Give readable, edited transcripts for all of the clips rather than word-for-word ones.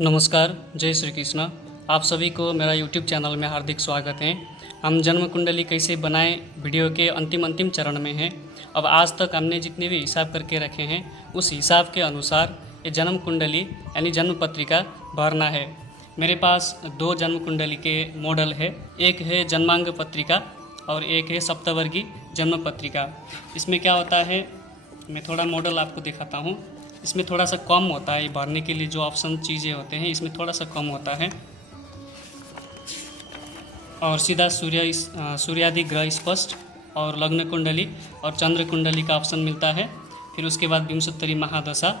नमस्कार, जय श्री कृष्ण। आप सभी को मेरा YouTube चैनल में हार्दिक स्वागत है। हम जन्म कुंडली कैसे बनाएं वीडियो के अंतिम चरण में हैं। अब आज तक हमने जितने भी हिसाब करके रखे हैं उस हिसाब के अनुसार ये जन्म कुंडली यानी जन्म पत्रिका भरना है। मेरे पास दो जन्म कुंडली के मॉडल है, एक है जन्मांग पत्रिका और एक है सप्तवर्गीय जन्म पत्रिका। इसमें क्या होता है, मैं थोड़ा मॉडल आपको दिखाता हूँ। इसमें थोड़ा सा कम होता है, भरने के लिए जो ऑप्शन चीज़ें होते हैं इसमें थोड़ा सा कम होता है और सीधा सूर्यादि ग्रह स्पष्ट और लग्न कुंडली और चंद्र कुंडली का ऑप्शन मिलता है। फिर उसके बाद विंशोत्तरी महादशा,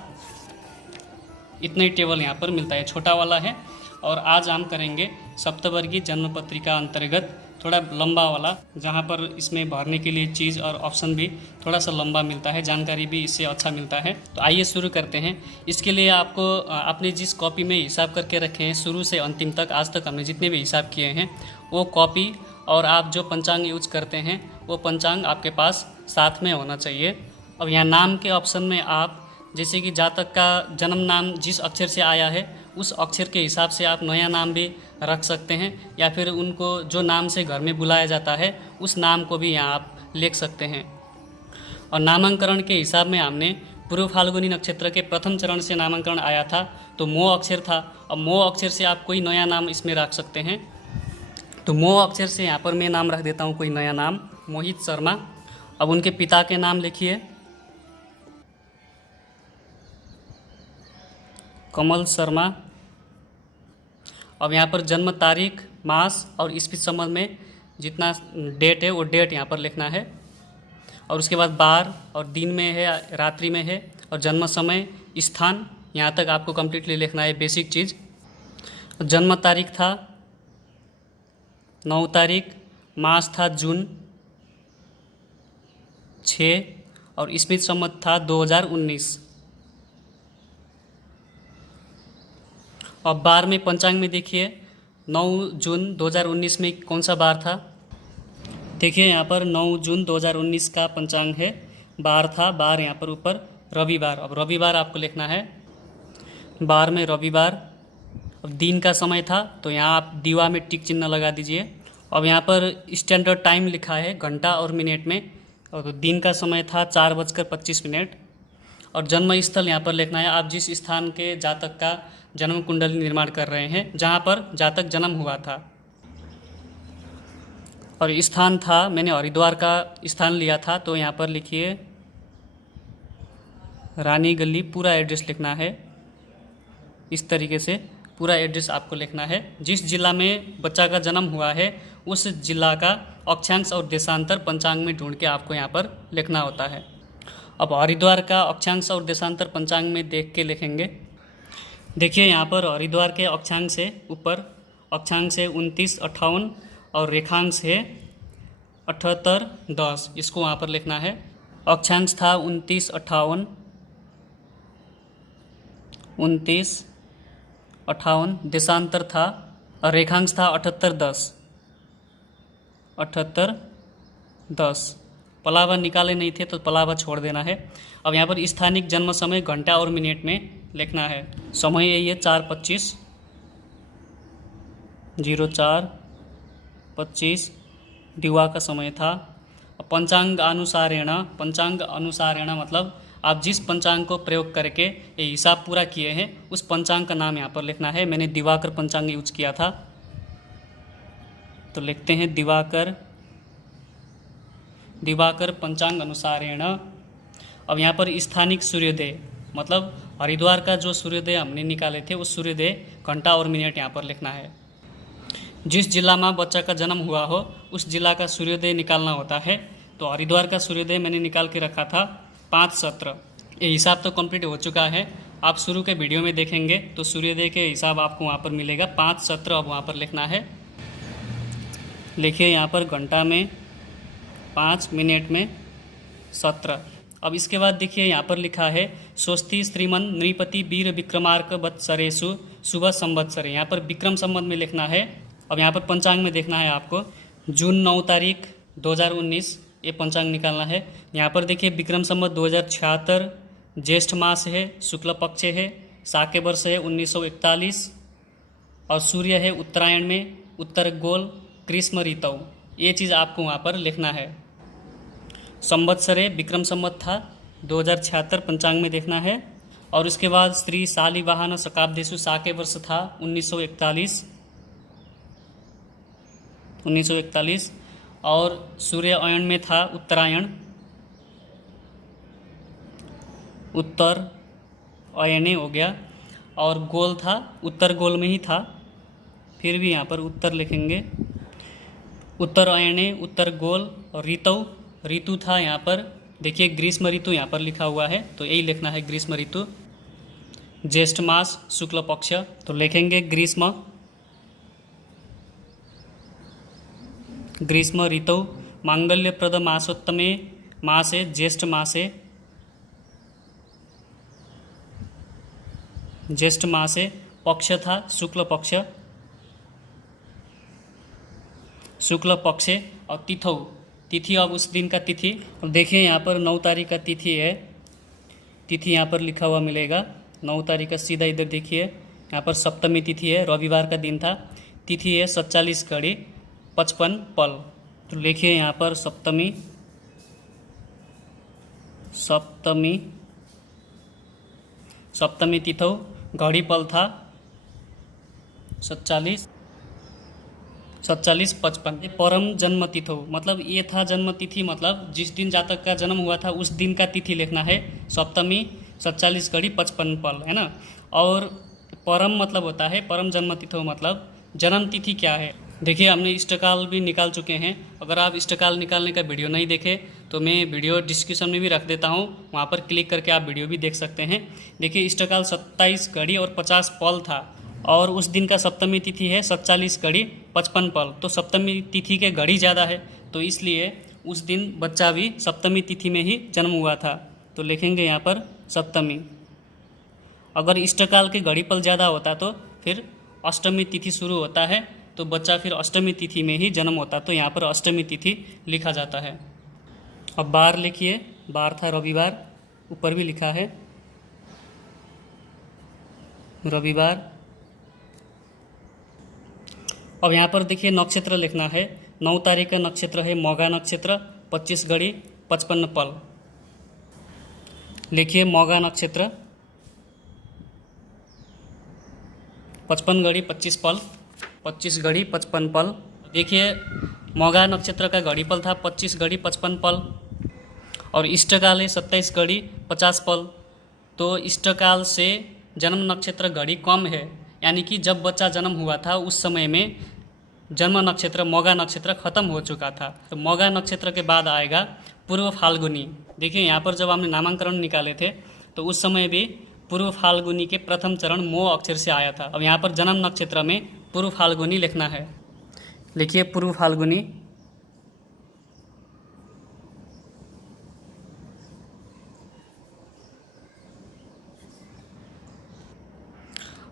इतना ही टेबल यहाँ पर मिलता है, छोटा वाला है। और आज हम करेंगे सप्तवर्गीय जन्म पत्रिका अंतर्गत थोड़ा लंबा वाला, जहाँ पर इसमें भरने के लिए चीज़ और ऑप्शन भी थोड़ा सा लंबा मिलता है, जानकारी भी इससे अच्छा मिलता है। तो आइए शुरू करते हैं। इसके लिए आपको अपने जिस कॉपी में हिसाब करके रखे हैं शुरू से अंतिम तक, आज तक हमने जितने भी हिसाब किए हैं वो कॉपी और आप जो पंचांग यूज करते हैं वो पंचांग आपके पास साथ में होना चाहिए। अब यहाँ नाम के ऑप्शन में आप जैसे कि जातक का जन्म नाम जिस अक्षर से आया है उस अक्षर के हिसाब से आप नया नाम भी रख सकते हैं, या फिर उनको जो नाम से घर में बुलाया जाता है उस नाम को भी यहाँ आप लिख सकते हैं। और नामांकन के हिसाब में हमने पूर्व फाल्गुनी नक्षत्र के प्रथम चरण से नामांकन आया था तो मो अक्षर था। अब मो अक्षर से आप कोई नया नाम इसमें रख सकते हैं। तो मो अक्षर से यहाँ पर मैं नाम रख देता हूँ कोई नया नाम, मोहित शर्मा। अब उनके पिता के नाम लिखिए, कमल शर्मा। अब यहाँ पर जन्म तारीख, मास और ईस्वी संबंध में जितना डेट है वो डेट यहाँ पर लिखना है। और उसके बाद बार और दिन में है, रात्रि में है, और जन्म समय, स्थान, यहाँ तक आपको कम्प्लीटली लिखना है, बेसिक चीज़। जन्म तारीख था 9 तारीख, मास था जून 6 और ईस्वी संबंध था 2019। अब बार में पंचांग में देखिए 9 जून 2019 में कौन सा बार था, देखिए यहाँ पर 9 जून 2019 का पंचांग है, बार था, बार यहाँ पर ऊपर रविवार। अब रविवार आपको लिखना है, बार में रविवार। अब दिन का समय था तो यहाँ आप दीवा में टिक चिन्ह लगा दीजिए। अब यहाँ पर स्टैंडर्ड टाइम लिखा है घंटा और मिनट में, और तो दिन का समय था 4:25। और जन्म स्थल यहाँ पर लिखना है, आप जिस स्थान के जातक का जन्म कुंडली निर्माण कर रहे हैं, जहाँ पर जातक जन्म हुआ था। और स्थान था, मैंने हरिद्वार का स्थान लिया था तो यहाँ पर लिखिए रानी गली, पूरा एड्रेस लिखना है। इस तरीके से पूरा एड्रेस आपको लिखना है। जिस जिला में बच्चा का जन्म हुआ है उस जिला का अक्षांश और देशांतर पंचांग में ढूंढ के आपको यहाँ पर लिखना होता है। अब हरिद्वार का अक्षांश और देशांतर पंचांग में देख के लिखेंगे। देखिए यहाँ पर हरिद्वार के अक्षांश से ऊपर अक्षांश है 29-58 और रेखांश है 78-10, इसको वहाँ पर लिखना है। अक्षांश था 29-58, 29-58, देशांतर था और रेखांश था 78-10, 78-10। पलावा निकाले नहीं थे तो पलावा छोड़ देना है। अब यहाँ पर स्थानिक जन्म समय घंटा और मिनट में लिखना है। समय यही है 4:25, 04:25 दिवा का समय था। पंचांग अनुसारेण मतलब आप जिस पंचांग को प्रयोग करके ये हिसाब पूरा किए हैं उस पंचांग का नाम यहाँ पर लिखना है। मैंने दिवाकर पंचांग यूज किया था तो लिखते हैं दिवाकर पंचांग अनुसारेण। अब यहाँ पर स्थानिक सूर्योदय मतलब हरिद्वार का जो सूर्योदय हमने निकाले थे उस सूर्योदय घंटा और मिनट यहाँ पर लिखना है। जिस जिला में बच्चा का जन्म हुआ हो उस जिला का सूर्योदय निकालना होता है। तो हरिद्वार का सूर्योदय मैंने निकाल के रखा था 5:17। ये हिसाब तो कंप्लीट हो चुका है, आप शुरू के वीडियो में देखेंगे तो सूर्योदय के हिसाब आपको वहाँ पर मिलेगा 5:17। अब वहाँ पर लिखना है, लिखिए यहाँ पर घंटा में 5, मिनट में 17। अब इसके बाद देखिए यहाँ पर लिखा है स्वस्ति श्रीमन नृपति वीर विक्रमार्क वत्सरेषु शुभ संवत्सरे, यहाँ पर विक्रम संवत में लिखना है। अब यहाँ पर पंचांग में देखना है आपको, जून 9 तारीख 2019 ये पंचांग निकालना है। यहाँ पर देखिए विक्रम संवत 2076, ज्येष्ठ मास है, शुक्ल पक्ष है, शाक्य वर्ष है 1941 और सूर्य है उत्तरायण में, उत्तर गोल, ग्रीष्म ऋतु। ये चीज़ आपको वहाँ पर लिखना है। संवत्सर है विक्रम संवत था 2076 पंचांग में देखना है। और उसके बाद श्री शालिवाहन शकाब्देशु शाक्य वर्ष था 1941 और सूर्य अयन में था उत्तरायण, उत्तर अयने हो गया, और गोल था उत्तर गोल में ही था, फिर भी यहाँ पर उत्तर लिखेंगे, उत्तर अयने, उत्तर गोल। और ऋतु था यहाँ पर देखिए ग्रीष्म ऋतु यहाँ पर लिखा हुआ है, तो यही लिखना है ग्रीष्म ऋतु। ज्येष्ठ मास शुक्ल पक्ष, तो लिखेंगे ग्रीष्म ऋतु। मांगल्यप्रद मासोत्तमे मासे ज्येष्ठ मासे पक्ष था शुक्ल पक्ष। और तिथि अब उस दिन का तिथि, और देखिए यहाँ पर 9 तारीख का तिथि है, तिथि यहाँ पर लिखा हुआ मिलेगा 9 तारीख का, सीधा इधर देखिए यहाँ पर सप्तमी तिथि है, रविवार का दिन था। तिथि है 47 घड़ी 55 पल, तो लिखिए यहाँ पर सप्तमी तिथौ, घड़ी पल था 47-55। परम जन्म तिथौ, मतलब ये था जन्म तिथि, मतलब जिस दिन जातक का जन्म हुआ था उस दिन का तिथि लिखना है। सप्तमी 47 घड़ी 55 पल, है ना। और परम मतलब होता है, परम जन्म तिथौ मतलब जन्म तिथि क्या है। देखिए हमने इष्टकाल भी निकाल चुके हैं, अगर आप इष्टकाल निकालने का वीडियो नहीं देखे तो मैं वीडियो डिस्क्रिप्शन में भी रख देता हूँ, वहाँ पर क्लिक करके आप वीडियो भी देख सकते हैं। देखिए इष्टकाल 27 घड़ी और 50 पल था, और उस दिन का सप्तमी तिथि है 47 घड़ी 55 पल, तो सप्तमी तिथि के घड़ी ज़्यादा है, तो इसलिए उस दिन बच्चा भी सप्तमी तिथि में ही जन्म हुआ था, तो लिखेंगे यहाँ पर सप्तमी। अगर इष्टकाल के घड़ी पल ज़्यादा होता तो फिर अष्टमी तिथि शुरू होता है, तो बच्चा फिर अष्टमी तिथि में ही जन्म होता, तो यहाँ पर अष्टमी तिथि लिखा जाता है। अब बार लिखिए, बार था रविवार, ऊपर भी लिखा है रविवार। अब यहाँ पर देखिए नक्षत्र लिखना है, 9 तारीख का नक्षत्र है मौगा नक्षत्र, 25 घड़ी 55 पल। लिखिए मौगा नक्षत्र 55 घड़ी 25 पल, 25 घड़ी 55 पल। देखिए मौगा नक्षत्र का घड़ी पल था 25 घड़ी 55 पल, और इष्टकाल है 27 घड़ी 50 पल। तो इष्टकाल से जन्म नक्षत्र घड़ी कम है, यानी कि जब बच्चा जन्म हुआ था उस समय में जन्म नक्षत्र मौगा नक्षत्र खत्म हो चुका था, तो मौगा नक्षत्र के बाद आएगा पूर्व फाल्गुनी। देखिए यहाँ पर जब हमने नामांकन निकाले थे तो उस समय भी पूर्व फाल्गुनी के प्रथम चरण मो अक्षर से आया था। अब यहाँ पर जन्म नक्षत्र में पूर्व फाल्गुनी लिखना है, लिखिए पूर्व फाल्गुनी।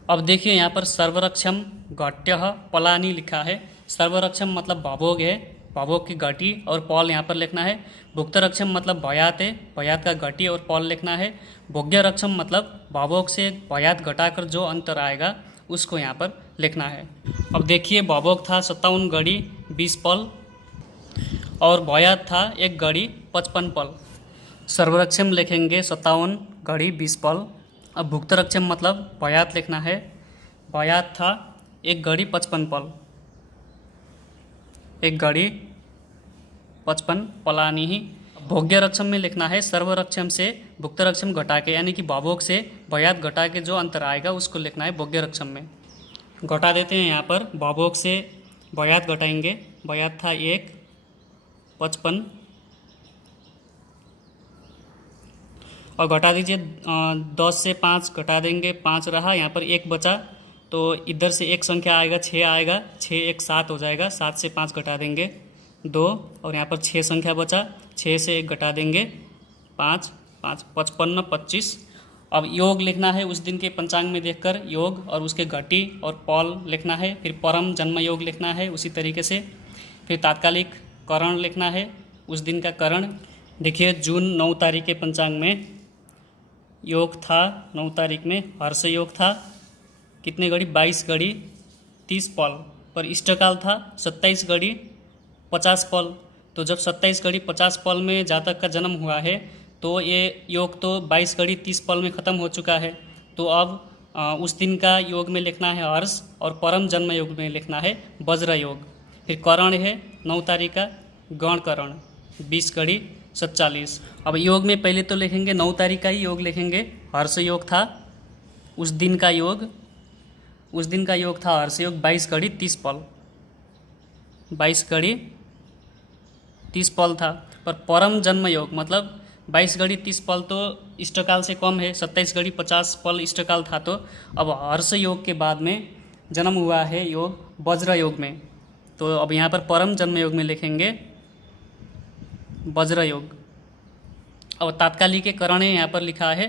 अब देखिए यहाँ पर सर्वरक्षम घट्यः पलानी लिखा है। सर्वरक्षम मतलब भावोग है, भावोग की घटी, और पौल यहाँ पर लिखना है। भुक्तरक्षम मतलब भयात है, भयात का घटी और पौल लिखना है। भोग्य रक्षम मतलब भावोग से भयात घटाकर जो अंतर आएगा उसको यहाँ पर लिखना है। अब देखिए भावोग था 57 घड़ी 20 पल, और भयात था 1 घड़ी 55 पल। सर्वरक्षम लिखेंगे 57 घड़ी 20 पल। अब भुक्तरक्षम मतलब भयात लिखना है, भयात था 1 घड़ी 55 पल, 1 घड़ी 55 पलानी ही। भोग्य रक्षम में लिखना है सर्वरक्षम से भुक्तरक्षम घटा के, यानी कि भावोग से भयात घटा के जो अंतर आएगा उसको लिखना है भोग्य रक्षम में। घटा देते हैं यहाँ पर, भावोग से भयात घटाएंगे, भयात था 1 55, और घटा दीजिए 10 से 5 घटा देंगे, 5 रहा, यहाँ पर 1 बचा, तो इधर से एक संख्या आएगा 6 आएगा, 6 1 7 हो जाएगा, 7 से 5 घटा देंगे 2, और यहाँ पर 6 संख्या बचा, 6 से 1 घटा देंगे 5 5 55 25। अब योग लिखना है उस दिन के पंचांग में देखकर योग, और उसके घटी और पौल लिखना है। फिर परम जन्म योग लिखना है उसी तरीके से। फिर तात्कालिक करण लिखना है, उस दिन का करण। देखिए जून 9 तारीख के पंचांग में योग था 9 तारीख में, हर्ष योग था कितने घड़ी 22 घड़ी 30 पल, पर इष्टकाल था 27 घड़ी 50 पल। तो जब 27 घड़ी 50 पल में जातक का जन्म हुआ है तो ये योग तो 22 घड़ी 30 पल में ख़त्म हो चुका है। तो अब उस दिन का योग में लिखना है हर्ष और परम जन्म योग में लिखना है वज्र योग। फिर करण है 9 तारीख का गण करण 20 घड़ी 47। अब योग में पहले तो लिखेंगे 9 तारीख का ही योग लिखेंगे, हर्ष योग था उस दिन का योग, उस दिन का योग था हर्ष योग 22 घड़ी 30 पल, 22 घड़ी 30 पल था। पर परम जन्म योग मतलब 22 घड़ी 30 पल तो इष्टकाल से कम है, 27 घड़ी 50 पल इष्टकाल था। तो अब हर्ष योग के बाद में जन्म हुआ है योग वज्र योग में। तो अब यहाँ पर परम जन्म योग में लिखेंगे वज्र योग। अब तात्कालिक के करण है यहाँ पर लिखा है,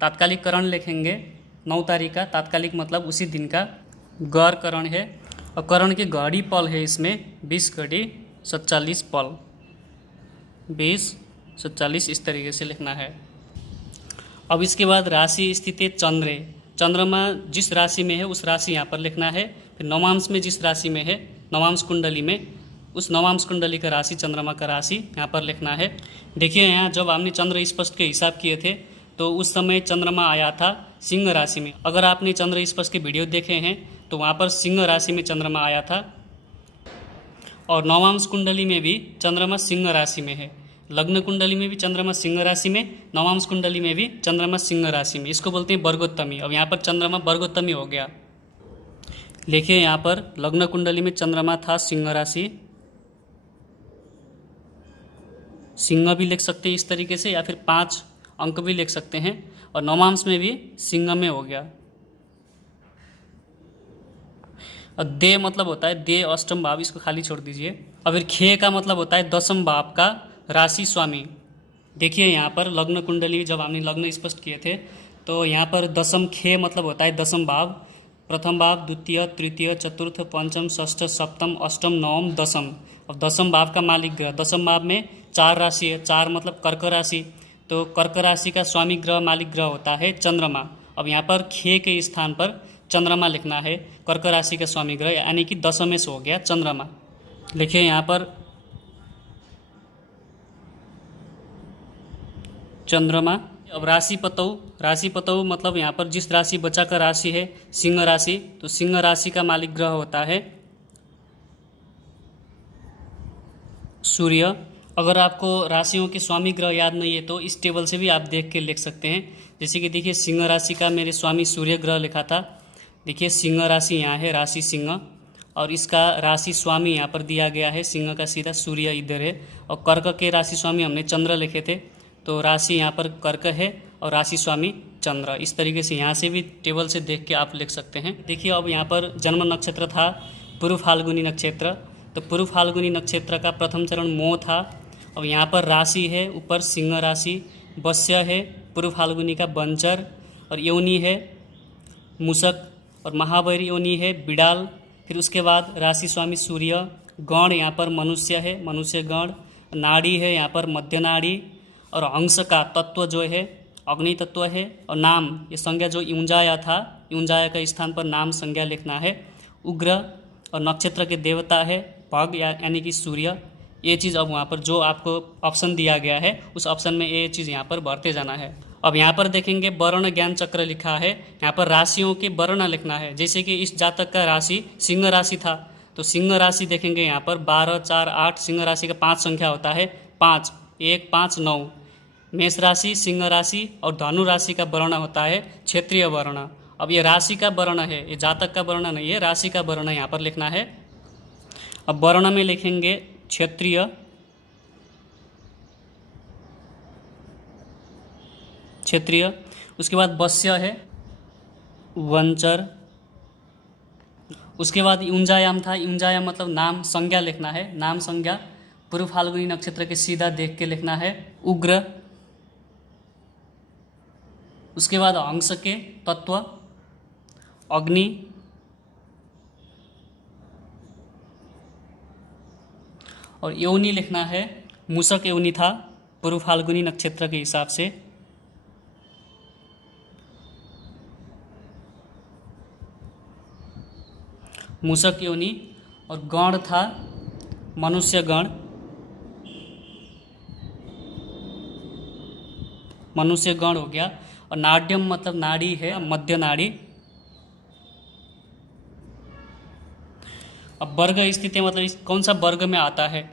तात्कालिक करण लिखेंगे 9 तारीख का, तात्कालिक मतलब उसी दिन का। गौर करण है और करण के घड़ी पल है इसमें 20 घड़ी 47 पल, 20 47 इस तरीके से लिखना है। अब इसके बाद राशि स्थिति चंद्र, चंद्रमा जिस राशि में है उस राशि यहाँ पर लिखना है। फिर नवांश में जिस राशि में है, नवांश कुंडली में, उस नवांश कुंडली का राशि चंद्रमा का राशि यहाँ पर लिखना है। देखिए यहाँ जब हमने चंद्र स्पष्ट के हिसाब किए थे तो उस समय चंद्रमा आया था सिंह राशि में। अगर आपने चंद्र स्पष्ट के वीडियो देखे हैं तो वहाँ पर सिंह राशि में चंद्रमा आया था। और नवांश कुंडली में भी चंद्रमा सिंह राशि में है, लग्न कुंडली में भी चंद्रमा सिंह राशि में, नवांश कुंडली में भी चंद्रमा सिंह राशि में। इसको बोलते हैं वर्गोत्तमी। अब यहाँ पर चंद्रमा वर्गोत्तमी हो गया। देखिए यहाँ पर लग्न कुंडली में चंद्रमा था सिंह राशि, सिंह भी लिख सकते हैं इस तरीके से, या फिर 5 अंक भी लिख सकते हैं। और नवांश में भी सिंह में हो गया। और दे मतलब होता है दे अष्टम भाव, इसको खाली छोड़ दीजिए। और फिर खे का मतलब होता है 10वें भाव का राशि स्वामी। देखिए यहाँ पर लग्न कुंडली जब हमने लग्न स्पष्ट किए थे तो यहाँ पर 10वें खे मतलब होता है 10वें भाव, प्रथम भाव, द्वितीय, तृतीय, चतुर्थ, पंचम, षष्ठ, सप्तम, अष्टम, नवम, दशम। अब 10वें भाव का मालिक ग्रह, 10वें भाव में 4 राशि है, 4 मतलब कर्क राशि। तो कर्क राशि का स्वामी ग्रह मालिक ग्रह होता है चंद्रमा। अब यहाँ पर खे के स्थान पर चंद्रमा लिखना है, कर्क राशि का स्वामी ग्रह, यानी कि 10वें से हो गया चंद्रमा। लिखिए यहाँ पर चंद्रमा। अब राशि पतौ, राशि पतौ मतलब यहाँ पर जिस राशि बचा का राशि है सिंह राशि, तो सिंह राशि का मालिक ग्रह होता है सूर्य। अगर आपको राशियों के स्वामी ग्रह याद नहीं है तो इस टेबल से भी आप देख के लिख सकते हैं। जैसे कि देखिए सिंह राशि का मेरे स्वामी सूर्य ग्रह लिखा था। देखिए सिंह राशि यहाँ है, राशि सिंह, और इसका राशि स्वामी यहाँ पर दिया गया है, सिंह का सीधा सूर्य इधर है। और कर्क के राशि स्वामी हमने चंद्र लिखे थे, तो राशि यहाँ पर कर्क है और राशि स्वामी चंद्र। इस तरीके से यहाँ से भी टेबल से देख के आप लिख सकते हैं। देखिए अब यहाँ पर जन्म नक्षत्र था पूर्व फाल्गुनी नक्षत्र, तो पूर्व फाल्गुनी नक्षत्र का प्रथम चरण मोह था। अब यहाँ पर राशि है ऊपर सिंह राशि, वस्य है पूर्व फाल्गुनी का बंचर, और योनि है मूषक, और महावैरी योनि है बिडाल। फिर उसके बाद राशि स्वामी सूर्य, गण यहाँ पर मनुष्य है, मनुष्य गण, नाड़ी है यहाँ पर मध्य नाड़ी, और अंश का तत्व जो है अग्नि तत्व है, और नाम ये संज्ञा जो युंजाया था, युंजाया का स्थान पर नाम संज्ञा लिखना है उग्र, और नक्षत्र के देवता है भग यानी कि सूर्य। ये चीज़ अब वहाँ पर जो आपको ऑप्शन दिया गया है उस ऑप्शन में ये चीज़ यहाँ पर भरते जाना है। अब यहाँ पर देखेंगे वर्ण ज्ञान चक्र लिखा है, यहाँ पर राशियों के वर्ण लिखना है। जैसे कि इस जातक का राशि सिंह राशि था तो सिंह राशि देखेंगे यहाँ पर 12, 4, 8, सिंह राशि का 5 संख्या होता है, 5, 1, 5, 9। मेष राशि, सिंह राशि और धनु राशि का वर्ण होता है क्षेत्रीय वर्ण। अब ये राशि का वर्ण है, ये जातक का वर्ण नहीं है, राशि का वर्ण यहाँ पर लिखना है। अब वर्ण में लिखेंगे क्षेत्रीय, क्षेत्रीय। उसके बाद वस्य है वंचर। उसके बाद युंजायाम था, युंजायाम मतलब नाम संज्ञा लिखना है, नाम संज्ञा पूर्व फाल्गुनी नक्षत्र के सीधा देख के लिखना है उग्र। उसके बाद अंश के तत्व अग्नि, और योनि लिखना है मूषक योनि था पूर्व फाल्गुनी नक्षत्र के हिसाब से। मूषक योनि, और गण था मनुष्य गण, मनुष्य गण हो गया। और नाड्यम मतलब नाड़ी है, मध्य नाड़ी। अब वर्ग स्थिति मतलब कौन सा वर्ग में आता है।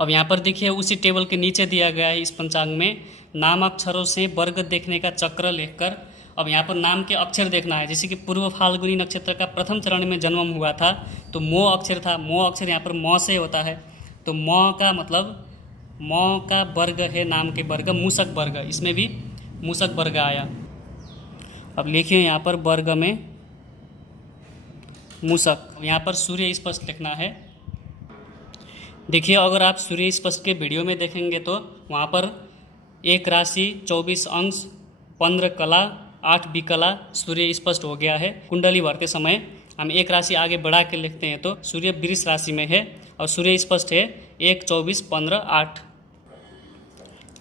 अब यहाँ पर देखिए उसी टेबल के नीचे दिया गया है इस पंचांग में नाम अक्षरों से वर्ग देखने का चक्र लिखकर। अब यहाँ पर नाम के अक्षर देखना है। जैसे कि पूर्व फाल्गुनी नक्षत्र का प्रथम चरण में जन्म हुआ था तो मो अक्षर था, मो अक्षर यहाँ पर म से होता है, तो म का मतलब म का वर्ग है नाम के वर्ग, मूषक वर्ग, इसमें भी मूषक वर्ग आया। अब लिखिए यहाँ पर वर्ग में मूषक। यहाँ पर सूर्य स्पष्ट लिखना है। देखिए अगर आप सूर्य स्पष्ट के वीडियो में देखेंगे तो वहाँ पर 1 राशि 24 अंश 15 कला 8 विकला सूर्य स्पष्ट हो गया है। कुंडली भरते समय हम 1 राशि आगे बढ़ा के लिखते हैं तो सूर्य वृष राशि में है और सूर्य स्पष्ट है 1 24 15 8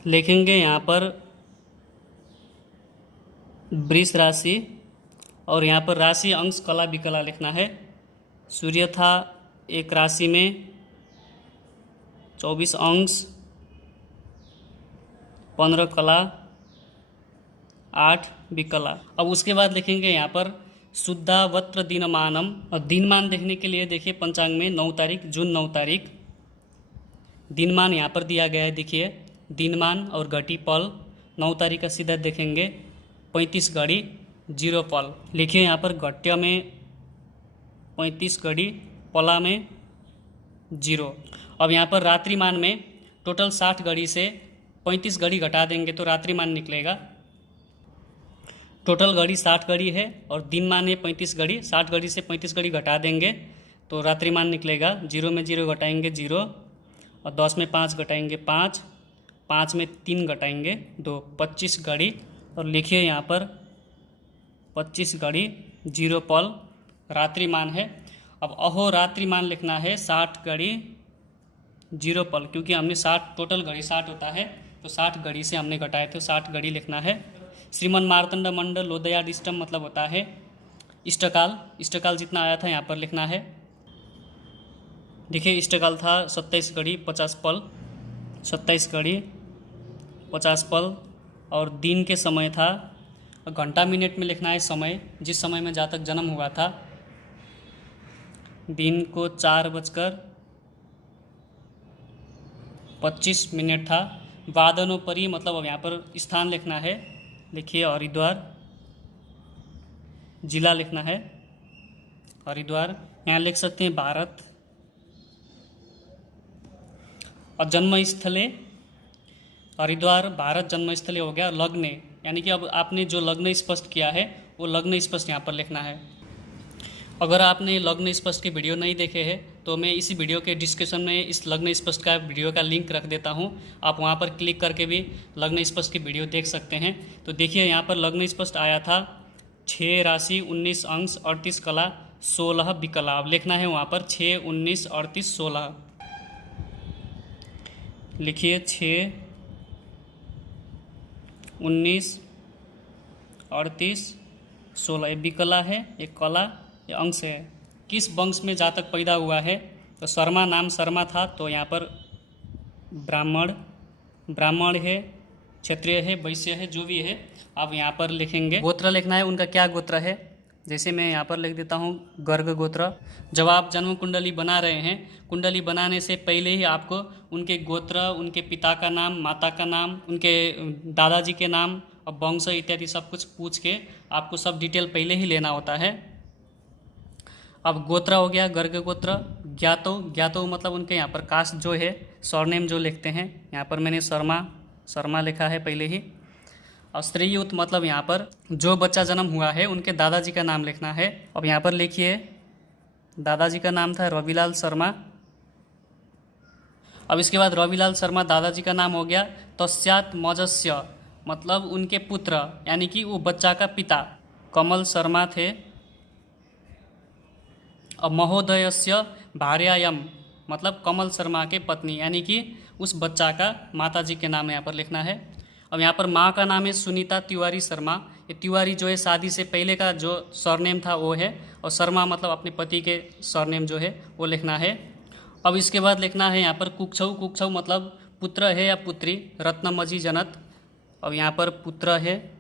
लिखेंगे यहाँ पर वृष राशि, और यहाँ पर राशि अंश कला विकला लिखना है। सूर्य था 1 राशि में 24 अंश 15 कला 8 विकला। अब उसके बाद लिखेंगे यहाँ पर शुद्धावत्र दिनमानम। और दिनमान देखने के लिए देखिए पंचांग में 9 तारीख जून 9 तारीख दिनमान यहाँ पर दिया गया है। देखिए दिनमान और घटी पल 9 तारीख का सीधा देखेंगे 35 घड़ी 0 पल। लिखिए यहाँ पर घट्य में 35 घड़ी, पला में 0। अब यहाँ पर रात्रिमान में टोटल 60 घड़ी से 35 घड़ी घटा देंगे तो रात्रिमान निकलेगा। टोटल घड़ी 60 घड़ी है और दिनमान है 35 घड़ी, 60 घड़ी से 35 घड़ी घटा देंगे तो रात्रिमान निकलेगा। 0 में 0 घटाएंगे 0, और 10 में 5 घटाएंगे 5, 5 में 3 घटाएंगे 2, 25 घड़ी। और लिखिए यहाँ पर 25 घड़ी 0 पल रात्रिमान है। अब अहोरात्रिमान लिखना है 60 घड़ी 0 पल, क्योंकि हमने 60 टोटल घड़ी 60 होता है तो 60 घड़ी से हमने घटाए थे 60 घड़ी लिखना है। श्रीमन मार्तंड मंडल लोदयादिष्टम मतलब होता है इष्टकाल, इष्टकाल जितना आया था यहाँ पर लिखना है। देखिए इष्टकाल था 27 घड़ी 50 पल, 27 घड़ी 50 पल। और दिन के समय था, घंटा मिनट में लिखना है समय, जिस समय में जातक जन्म हुआ था। दिन को 4:25 था। वादनोपरि मतलब अब यहाँ पर स्थान लिखना है। लिखिए हरिद्वार, जिला लिखना है हरिद्वार, यहाँ लिख सकते हैं भारत। और जन्मस्थले हरिद्वार भारत जन्मस्थले हो गया। लग्न यानी कि अब आपने जो लग्न स्पष्ट किया है वो लग्न स्पष्ट यहाँ पर लिखना है। अगर आपने लग्न स्पष्ट के वीडियो नहीं देखे हैं तो मैं इसी वीडियो के डिस्क्रिप्शन में इस लग्न स्पष्ट का वीडियो का लिंक रख देता हूँ, आप वहाँ पर क्लिक करके भी लग्न स्पष्ट की वीडियो देख सकते हैं। तो देखिए यहाँ पर लग्न स्पष्ट आया था 6 राशि 19 अंश 38 कला 16 विकला। अब लिखना है वहाँ पर 6 19 38 16। लिखिए 6 19 38 16। ये विकला है, ये कला, ये अंश है। किस वंश में जातक पैदा हुआ है तो शर्मा, नाम शर्मा था तो यहाँ पर ब्राह्मण है, क्षत्रिय है, वैश्य है, जो भी है आप यहाँ पर लिखेंगे। गोत्र लिखना है, उनका क्या गोत्र है। जैसे मैं यहाँ पर लिख देता हूँ गर्ग गोत्र। जब आप जन्म कुंडली बना रहे हैं, कुंडली बनाने से पहले ही आपको उनके गोत्र, उनके पिता का नाम, माता का नाम, उनके दादाजी के नाम और वंश इत्यादि सब कुछ पूछ के आपको सब डिटेल पहले ही लेना होता है। अब गोत्र हो गया गर्ग गोत्र। ज्ञातो मतलब उनके यहाँ पर कास्ट जो है, सरनेम जो लिखते हैं, यहाँ पर मैंने शर्मा लिखा है पहले ही। और श्रेयुत मतलब यहाँ पर जो बच्चा जन्म हुआ है उनके दादाजी का नाम लिखना है। अब यहाँ पर लिखिए दादाजी का नाम था रविलाल शर्मा। अब इसके बाद रविलाल शर्मा दादाजी का नाम हो गया। तस्यात् मजस्य मतलब उनके पुत्र, यानी कि वो बच्चा का पिता कमल शर्मा थे। अब महोदयस्य भार्यायम मतलब कमल शर्मा के पत्नी, यानी कि उस बच्चा का माताजी के नाम यहाँ पर लिखना है। अब यहाँ पर माँ का नाम है सुनीता तिवारी शर्मा, ये तिवारी जो है शादी से पहले का जो सरनेम था वो है, और शर्मा मतलब अपने पति के सरनेम जो है वो लिखना है। अब इसके बाद लिखना है यहाँ पर कुक्षौ। कुक्षौ मतलब पुत्र है या पुत्री, रत्नमजी जनत। अब यहाँ पर पुत्र है,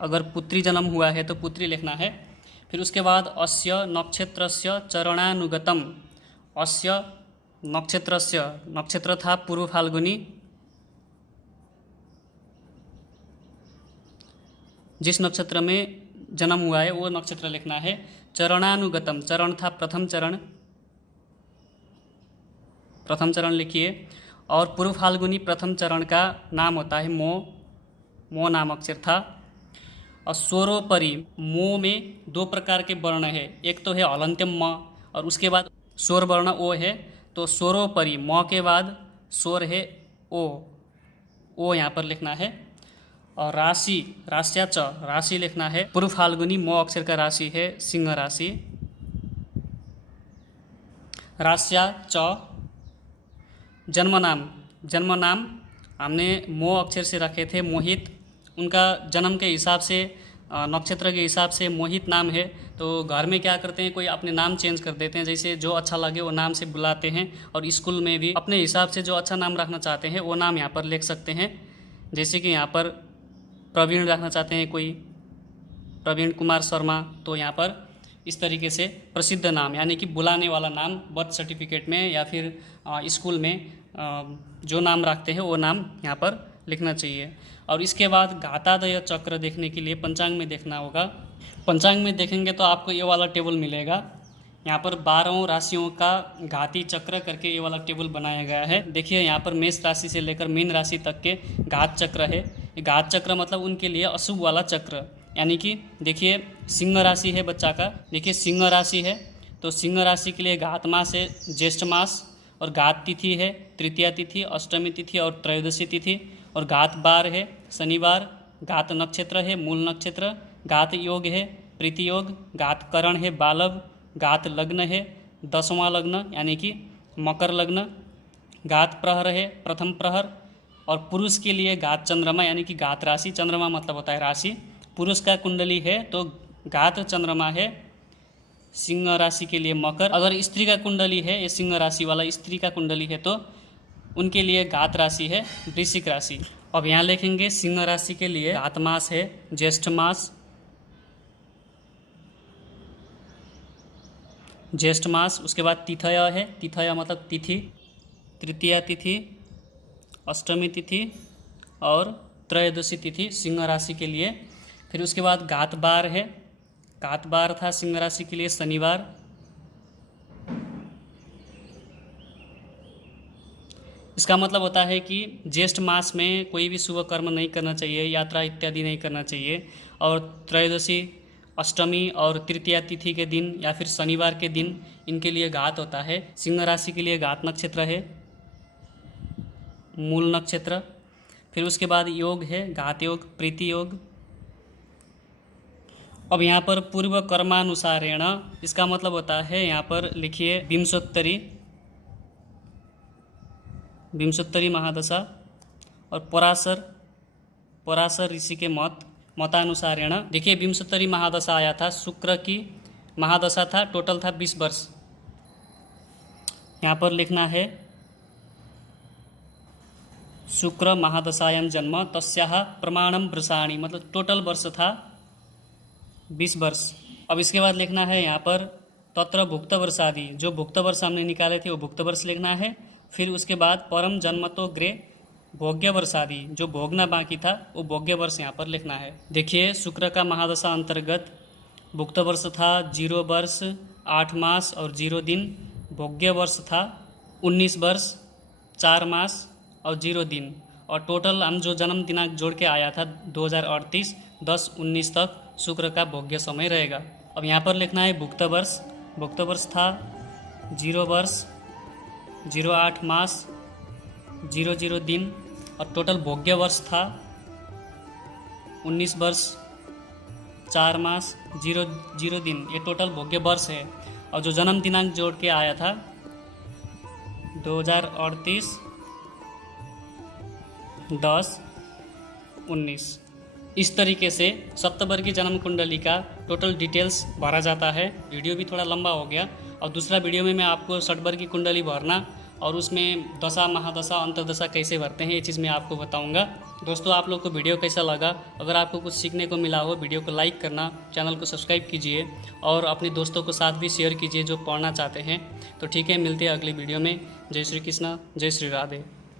अगर पुत्री जन्म हुआ है तो पुत्री लिखना है। फिर उसके बाद अस्य नक्षत्रस्य चरणानुगतम। अस्य नक्षत्रस्य, नक्षत्र था पूर्व फाल्गुनी, जिस नक्षत्र में जन्म हुआ है वो नक्षत्र लिखना है। चरणानुगतम, चरण था प्रथम चरण, प्रथम चरण लिखिए। और पूर्व फाल्गुनी प्रथम चरण का नाम होता है मो, मो नाम अक्षर था। और स्वरोपरि, मो में दो प्रकार के वर्ण है, एक तो है हलंत्यम म और उसके बाद स्वर वर्ण ओ है। तो स्वरोपरि म के बाद स्वर है ओ यहाँ पर लिखना है। और राशि, राश्या च, राशि लिखना है। पूर्व फाल्गुनी मो अक्षर का राशि है सिंह राशि। राश्या च। जन्म नाम, जन्म नाम हमने मो अक्षर से रखे थे मोहित, उनका जन्म के हिसाब से नक्षत्र के हिसाब से मोहित नाम है। तो घर में क्या करते हैं, कोई अपने नाम चेंज कर देते हैं, जैसे जो अच्छा लगे वो नाम से बुलाते हैं। और स्कूल में भी अपने हिसाब से जो अच्छा नाम रखना चाहते हैं वो नाम यहाँ पर लिख सकते हैं। जैसे कि यहाँ पर प्रवीण रखना चाहते हैं कोई, प्रवीण कुमार शर्मा, तो यहाँ पर इस तरीके से प्रसिद्ध नाम यानी कि बुलाने वाला नाम बर्थ सर्टिफिकेट में या फिर स्कूल में जो नाम रखते हैं वो नाम यहाँ पर लिखना चाहिए। और इसके बाद घातादय चक्र देखने के लिए पंचांग में देखना होगा। पंचांग में देखेंगे तो आपको ये वाला टेबल मिलेगा। यहाँ पर 12 राशियों का घाती चक्र करके ये वाला टेबल बनाया गया है। देखिए यहाँ पर मेष राशि से लेकर मीन राशि तक के घात चक्र है। ये घात चक्र मतलब उनके लिए अशुभ वाला चक्र, यानी कि देखिए सिंह राशि है बच्चा का, देखिए सिंह राशि है तो सिंह राशि के लिए घात मास है ज्येष्ठ मास, और घात तिथि है तृतीया तिथि, अष्टमी तिथि और त्रयोदशी तिथि, और घात बार है शनिवार, घात नक्षत्र है मूल नक्षत्र, घात योग है प्रीति योग, घात करण है बालव, घात लग्न है 10वां लग्न यानी कि मकर लग्न, घात प्रहर है प्रथम प्रहर, और पुरुष के लिए घात चंद्रमा यानी कि घात राशि, चंद्रमा मतलब होता है राशि, पुरुष का कुंडली है तो घात चंद्रमा है सिंह राशि के लिए मकर। अगर स्त्री का कुंडली है, ये सिंह राशि वाला स्त्री का कुंडली है तो उनके लिए घात राशि है वृश्चिक राशि। अब यहाँ लिखेंगे सिंह राशि के लिए घात मास है ज्येष्ठ मास, ज्येष्ठ मास, उसके बाद तिथय है, तिथय मतलब तिथि, तृतीया तिथि, अष्टमी तिथि और त्रयोदशी तिथि सिंह राशि के लिए। फिर उसके बाद घात बार है, घात बार था सिंह राशि के लिए शनिवार, इसका मतलब होता है कि ज्येष्ठ मास में कोई भी शुभ कर्म नहीं करना चाहिए, यात्रा इत्यादि नहीं करना चाहिए। और त्रयोदशी, अष्टमी और तृतीया तिथि के दिन या फिर शनिवार के दिन इनके लिए घात होता है। सिंह राशि के लिए घात नक्षत्र है मूल नक्षत्र। फिर उसके बाद योग है घात योग प्रीति योग। अब यहाँ पर पूर्व कर्मानुसारेण, इसका मतलब होता है यहाँ पर लिखिए विंशोत्तरी, विंशोत्तरी महादशा और पराशर, पराशर ऋषि के मतानुसारेण। देखिए विंशोत्तरी महादशा आया था, शुक्र की महादशा था, टोटल था 20 वर्ष। यहाँ पर लिखना है शुक्र महादशायां जन्म तस्याः प्रमाणम वृषाणि, मतलब टोटल वर्ष था 20 वर्ष। अब इसके बाद लिखना है यहाँ पर तत्र भुक्त वर्षादि, जो भुक्त वर्ष हमने निकाले थे वो भुक्त वर्ष लिखना है। फिर उसके बाद परम जन्मतो ग्रे भोग्य वर्षादि, जो भोगना बाकी था वो भोग्य वर्ष यहाँ पर लिखना है। देखिए शुक्र का महादशा अंतर्गत भुक्त वर्ष था 0 वर्ष 8 मास और 0 दिन, भोग्य वर्ष था 19 वर्ष 4 मास और 0 दिन, और टोटल हम जो जन्म दिनांक जोड़ के आया था 2038 10-19 तक शुक्र का भोग्य समय रहेगा। अब यहाँ पर लिखना है भुक्त वर्ष, भुक्त वर्ष था 0 वर्ष 08 मास 00 दिन, और टोटल भोग्य वर्ष था 19 वर्ष 4 मास 00 दिन, ये टोटल भोग्य वर्ष है। और जो जन्म दिनांक जोड़ के आया था 2038 10-19, इस तरीके से सप्तवर्गी जन्म कुंडली का टोटल डिटेल्स भरा जाता है। वीडियो भी थोड़ा लंबा हो गया, और दूसरा वीडियो में मैं आपको षटवर्गी कुंडली भरना और उसमें दशा महादशा अंतरदशा कैसे भरते हैं ये चीज़ मैं आपको बताऊंगा। दोस्तों, आप लोग को वीडियो कैसा लगा? अगर आपको कुछ सीखने को मिला हो, वीडियो को लाइक करना, चैनल को सब्सक्राइब कीजिए और अपने दोस्तों के साथ भी शेयर कीजिए जो पढ़ना चाहते हैं। तो ठीक है, मिलते हैं अगली वीडियो में। जय श्री कृष्ण, जय श्री राधे।